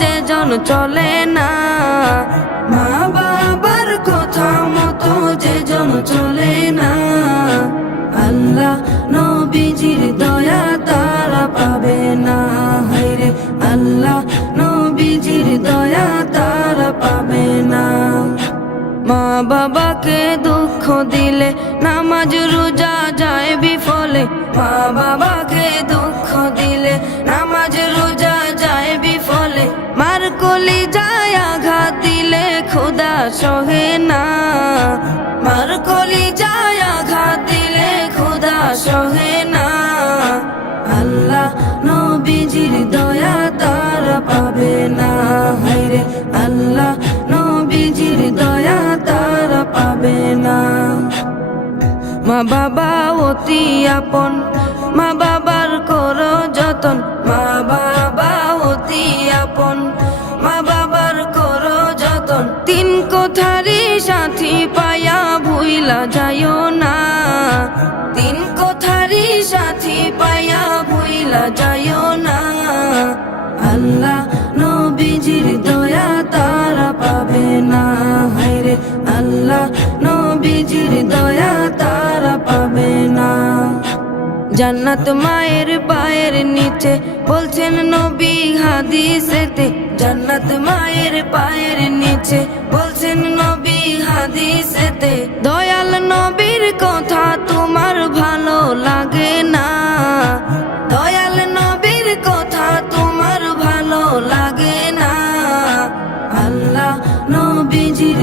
যে জন চলে না, মা বাবার কথা মতো যে জন চলে না, আল্লাহ নবীজির দয়া তারা পাবে না। হায়রে আল্লাহ নবীজির দয়া তারা পাবে না। মা বাবাকে দুঃখ দিলে নামাজ রোজা যায় বিফলে, মা বাবাকে দুঃখ দিলে নামাজ রোজা যায় বিফলে, মার কলি যায় আঘাত দিলে খোদা সহে না, মার কলি যায় আঘাত দিলে খোদা সহে না, আল্লাহ নবীজির দয়া তারা পাবে না। হায়রে আল্লাহ নবীজির দয়া তারা পাবে না। মা বাবা অতি আপন, মা বাবার করো যতন, মা বাবা অতি আপন, মা বাবার করো যতন, তিন কথারি সাথী পায়া ভুইলা যাইও না, তিন কথারি সাথী পায়া ভুইলা যাইও না, আল্লাহ নবীজির দয়া তারা পাবে না। হায়রে আল্লাহ নবীজির দয়া তারা পাবে না। জান্নাত মায়ের পায়ের নিচে বলছেন নবী হাদিসেতে, জান্নাত মায়ের পায়ের নিচে বলছেন নবী হাদিসেতে, দয়াল নবীর কথা তোমার ভালো লাগে না, দয়াল নবীর কথা তোমার ভালো লাগে না, আল্লাহ নবীজির